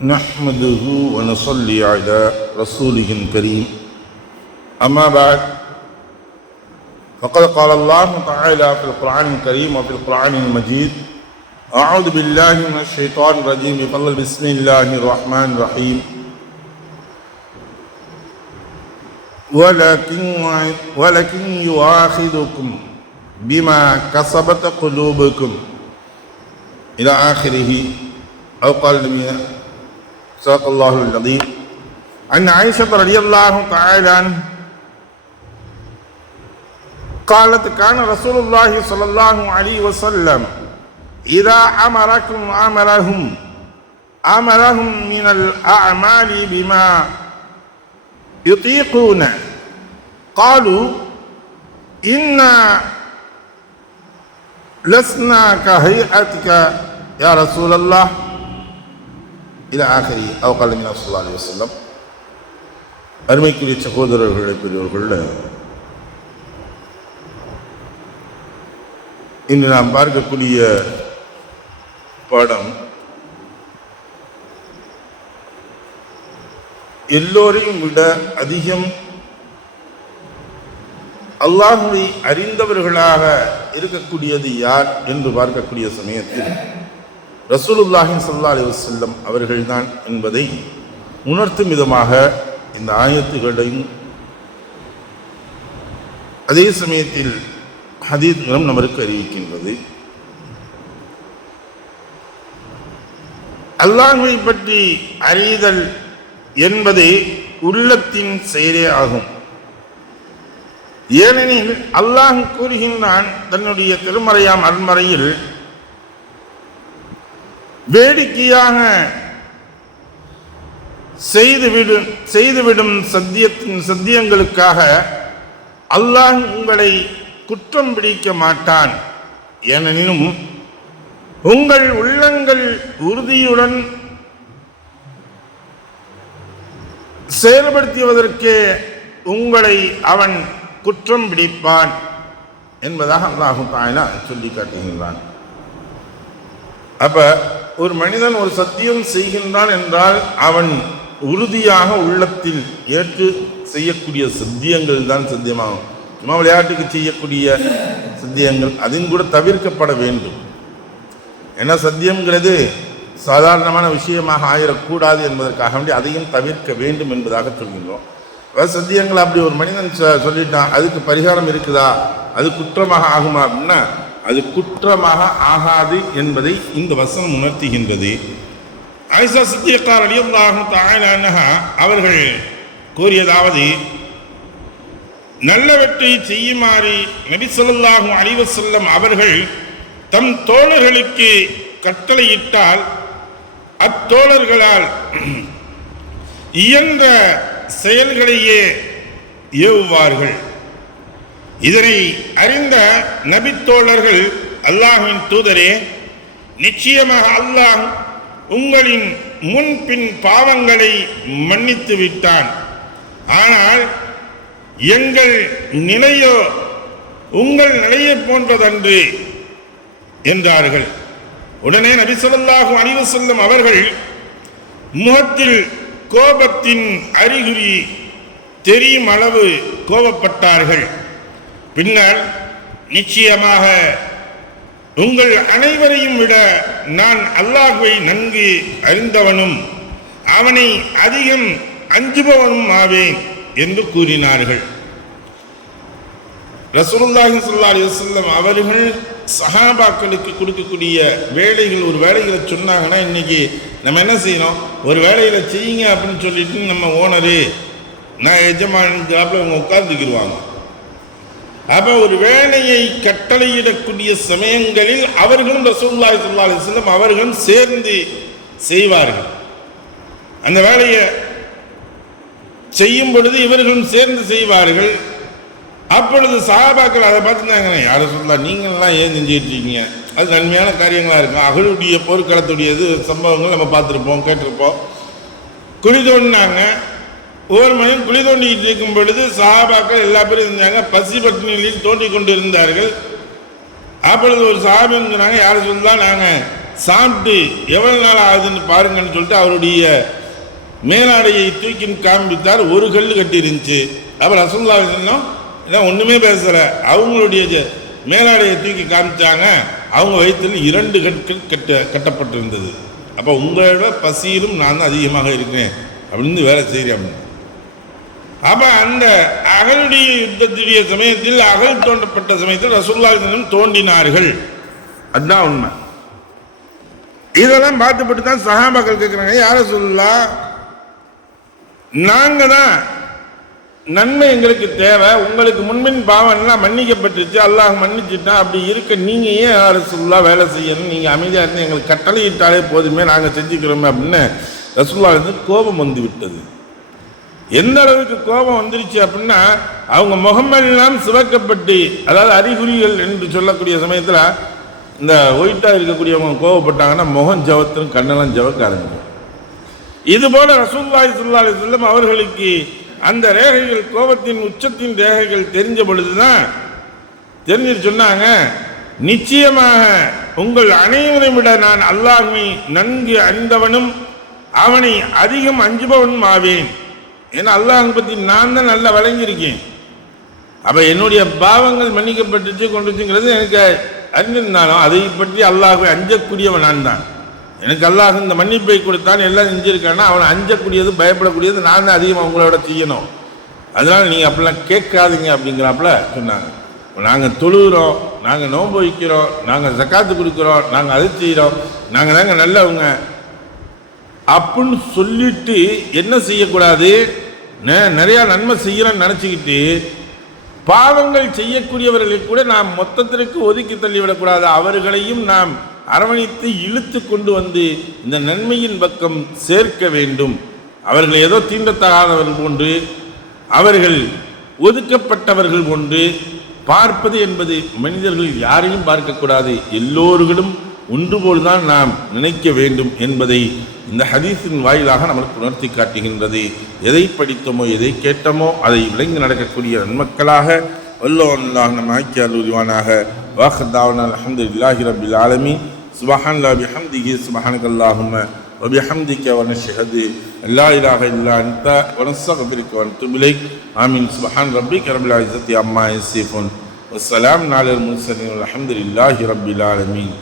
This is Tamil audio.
نحمده ونصلي على رسوله الكريم أما بعد فقد قال الله تعالى في القرآن الكريم وفي القرآن المجيد أعوذ بالله من الشيطان الرجيم بسم الله الرحمن الرحيم ولكن يؤاخذكم بما كسبت قلوبكم إلى آخره أو قال النبي صدق الله العظيم. عن عائشة رضي الله تعالى عنها قالت كان رسول الله صلى الله عليه وسلم إذا أمركم أمرهم من الأعمال بما يطيقون قالوا إنا لسنا كهيئتك يا رسول الله إلى آخره أو قال النبي صلى الله عليه وسلم. அருமைக்குரிய சகோதரர்களே, பெரியவர்களே, இன்று நாம் பார்க்கக்கூடிய பாடம் எல்லோரையும் விட அதிகம் அல்லாஹ்வை அறிந்தவர்களாக இருக்கக்கூடியது யார் என்று பார்க்கக்கூடிய சமயத்தில் ரசூலுல்லாஹி ஸல்லல்லாஹு அலைஹி வஸல்லம் அவர்கள்தான் என்பதை உணர்த்தும் விதமாக இந்த ஆயத்துகளையும் அதே சமயத்தில் ஹதீஸ்களும் நமக்கு அறிவிக்கின்றது. அல்லாஹ்வை பற்றி அறிதல் என்பதே உள்ளத்தின் செயலே ஆகும். ஏனெனில் அல்லாஹ் கூறுகின்றான் தன்னுடைய திருமறையாம் அருள்மறையில், வேடிக்கையாக செய்துவிடும் சத்தியங்களுக்காக அல்லாஹ் உங்களை குற்றம் பிடிக்க மாட்டான். ஏனெனிலும் உங்கள் உள்ளங்கள் உறுதியுடன் செயல்படுத்துவதற்கே உங்களை அவன் குற்றம் பிடிப்பான் என்பதாக அல்லாஹ் தஆலா சொல்லி காட்டுகின்றான். அப்ப ஒரு மனிதன் ஒரு சத்தியம் செய்கின்றான் என்றால் அவன் உறுதியாக உள்ளத்தில் ஏற்று செய்யக்கூடிய சத்தியங்கள் தான் சத்தியமாகும். சும்மா விளையாட்டுக்கு செய்யக்கூடிய சத்தியங்கள் அதையும் கூட தவிர்க்கப்பட வேண்டும். ஏன்னா சத்தியம்ங்கிறது சாதாரணமான விஷயமாக ஆயிடக்கூடாது என்பதற்காக வேண்டி அதையும் தவிர்க்க வேண்டும் என்பதாக சொல்கின்றோம். சத்தியங்கள் அப்படி ஒரு மனிதன் சொல்லிட்டான், அதுக்கு பரிகாரம் இருக்குதா, அது குற்றமாக ஆகுமா அப்படின்னா அது குற்றமாக ஆகாது என்பதை இந்த வசனம் உணர்த்துகின்றது. ஆயிஷா சித்திகா ரலியல்லாஹு தஆலா அன்ஹா அவர்கள் கூறியதாவது, நல்லவற்றை செய்யுமாறு நபி ஸல்லல்லாஹு அலைஹி வஸல்லம் அவர்கள் தம் தோழர்களுக்கு கட்டளையிட்டால் அத்தோழர்களால் இயன்ற செயல்களையே ஏவுவார்கள். இதனை அறிந்த நபித்தோழர்கள், அல்லாஹ்வின் தூதரே, நிச்சயமாக அல்லாஹ் உங்களின் முன்பின் பாவங்களை மன்னித்து விட்டான். ஆனால் எங்கள் நிலையோ உங்கள் நிலையை போன்றதன்று என்றார்கள். உடனே நபி ஸல்லல்லாஹு அலைஹி வஸல்லம் அவர்கள் முகத்தில் கோபத்தின் அறிகுறி தெரியும் அளவு கோபப்பட்டார்கள். பின்னர், நிச்சயமாக உங்கள் அனைவரையும் விட நான் அல்லாஹ்வை நன்கு அறிந்தவனும் அவனை அதிகம் அஞ்சுபவனும் ஆவேன் என்று கூறினார்கள். ரசூலுல்லாஹி ஸல்லல்லாஹு அலைஹி வஸல்லம் அவர்கள் சஹாபாக்களுக்கு கொடுக்கக்கூடிய வேலைகள், ஒரு வேலைகளை சொன்னாங்கன்னா இன்னைக்கு நம்ம என்ன செய்யணும், ஒரு வேலைகளை செய்யுங்க அப்படின்னு சொல்லிட்டு நம்ம ஓனரு நான் எஜமான் ஜாப்ல அவங்க உட்கார்ந்துக்கிடுவாங்க. அப்போ ஒரு வேலையை கட்டளையிடக்கூடிய சமயங்களில் அவர்களும் ரசூலுல்லாஹி ஸல்லல்லாஹு அலைஹி வஸல்லம் அவர்களும் சேர்ந்து செய்வார்கள். அந்த வேலையை செய்யும் பொழுது இவர்களும் சேர்ந்து செய்வார்கள். அப்பொழுது சஹாபாக்கள் அதை பார்த்துட்டாங்க, யாரை சொல்லலாம், நீங்கள்லாம் ஏன் செஞ்சுட்டு இருக்கீங்க, அது நன்மையான காரியங்களாக இருக்கும். அகலுடைய போர்க்களத்துடையது சம்பவங்கள் நம்ம பார்த்துருப்போம், கேட்டிருப்போம். குழி தோண்டினாங்க. ஒவ்வொரு மனிதன் குழி தோண்டிக்கிட்டு இருக்கும் பொழுது சஹாபாக்கள் எல்லா பேரும் இருந்தாங்க, பசி பட்டினியில் தோண்டி கொண்டு இருந்தார்கள். அப்பொழுது ஒரு சஹாபி சொன்னாங்க, யாரை சொல்லலாம், நாங்கள் சாப்பிட்டு எவ்வளவு நாள் ஆகுதுன்னு பாருங்கன்னு சொல்லிட்டு அவருடைய மேலாடையை தூக்கி காண்பித்தார். ஒரு கல் கட்டி இருந்துச்சு. அப்புறம் ரசூலுல்லாஹி சொன்னோம் ஒண்ணுமே பேசல. அவங்களுடைய மேலாடையை தூக்கி காமிச்சாங்க. அவங்க வயிற்றில் 2 கற்கள் கட்டப்பட்டிருந்தது. அப்போ உங்களோட பசியிலும் நான் தான் அதிகமாக இருக்கிறேன் அப்படின்னு வேலை செய்கிறேன். அப்ப அந்த அகலுடைய யுத்தத்துடைய சமயத்தில் அகல் தோண்டப்பட்ட சமயத்தில் ரசூலுல்லாஹி தோண்டினார்கள். அதுதான் உண்மை. இதெல்லாம் பார்த்துப்பட்டு தான் சஹாபாக்கள் கேட்குறாங்க, யார சொல்லலாம், நாங்க தான் நன்மை எங்களுக்கு தேவை, உங்களுக்கு முன்பின் பாவம் எல்லாம் மன்னிக்கப்பட்டுச்சு, அல்லாஹ் மன்னிச்சுட்டான், அப்படி இருக்க நீங்க ஏன் யார சொல்லலாம் வேலை செய்யணும், நீங்க அமைதியா இருந்து எங்களுக்கு கட்டளையிட்டாலே போதுமே, நாங்க செஞ்சுக்கிறோமே அப்படின்னு ரசூலுல்லாஹி கோபம் வந்து விட்டது. எந்த அளவுக்கு கோபம் வந்துருச்சு அப்படின்னா, அவங்க முகமெல்லாம் சிவக்கப்பட்டு, அதாவது அறிகுறிகள் என்று சொல்லக்கூடிய சமயத்தில் இந்த ஒயிட்டா இருக்கக்கூடியவங்க கோபப்பட்டாங்கன்னா முகம் ஜவத்தும் கண்ணெல்லாம் ஜவக்க ஆரம்பிக்கும். இது போல ரசூலுல்லாஹி ஸல்லல்லாஹு அலைஹி வஸல்லம் அவர்களுக்கு அந்த ரேகைகள், கோபத்தின் உச்சத்தின் ரேகைகள் தெரிஞ்ச பொழுதுதான் தெரிஞ்சு சொன்னாங்க, நிச்சயமாக உங்கள் அனைவரை விட நான் அல்லாஹ்வை நன்கு அறிந்தவனும் அவனை அதிகம் அஞ்சுபவனும் ஆவேன். ஏன்னா அல்லாஹ் பற்றி நான் தான் நல்லா வழங்கியிருக்கேன். அப்போ என்னுடைய பாவங்கள் மன்னிக்கப்பட்டுச்சு கொண்டுச்சுங்கிறது எனக்கு அறிஞ்சிருந்தாலும் அதை பற்றி அல்லாஹ்வை அஞ்சக்கூடியவன் நான் தான். எனக்கு அல்லாஹ் இந்த மன்னிப்பை கொடுத்தான், எல்லாம் செஞ்சிருக்கான்னா அவனை அஞ்சக்கூடியது பயப்படக்கூடியது நான் தான் அதிகமாக உங்களோட செய்யணும். அதனால் நீங்கள் அப்படிலாம் கேட்காதீங்க அப்படிங்கிறாப்புல சொன்னாங்க. நாங்கள் தொழுகிறோம், நாங்கள் நோன்பு வைக்கிறோம், நாங்கள் ஜக்காத்து கொடுக்குறோம், நாங்கள் அதை செய்கிறோம், நாங்கள் தாங்க நல்லவங்க அப்படின்னு சொல்லிட்டு என்ன செய்யக்கூடாது, நிறையா நன்மை செய்கிறோன்னு நினச்சிக்கிட்டு பாவங்கள் செய்யக்கூடியவர்களை கூட நாம் மொத்தத்திற்கு ஒதுக்கி தள்ளிவிடக்கூடாது. அவர்களையும் நாம் அரவணைத்து இழுத்து கொண்டு வந்து இந்த நன்மையின் பக்கம் சேர்க்க வேண்டும். அவர்கள் ஏதோ தீண்டத்தகாதவர்கள் போன்று, அவர்கள் ஒதுக்கப்பட்டவர்கள் போன்று பார்ப்பது என்பது மனிதர்கள் யாரையும் பார்க்கக்கூடாது, எல்லோர்களும் ஒன்றுபோல்தான் நாம் நினைக்க வேண்டும் என்பதை இந்த ஹதீஸின் வாயிலாக நமக்கு உணர்த்தி காட்டுகின்றது. எதை படித்தோமோ எதை கேட்டோமோ அதை விளங்கி நடக்கக்கூடிய நன்மக்களாக வல்லோல்லாஹ் நம் ஆக்கி அருள்வானாக. வாஹ்தாவனா அல்ஹம்துலில்லாஹி ரப்பில் ஆலமீன். சுப்ஹானல்லாஹி பிஹம்திஹி சுப்ஹானக்கல்லாஹும்ம வ பிஹம்திக வ நஷ்ஹது லா இலாஹா இல்லா அன்த வ நஸ்தக்ஃபிருக வ நதுபு இலைக். ஆமீன். சுப்ஹான ரப்பிக ரப்பில் இஸ்ஸத்தி அம்மா யசிஃபூன் வ ஸலாமுன் அலல் முர்ஸலீன் வல்ஹம்துலில்லாஹி ரப்பில் ஆலமீன்.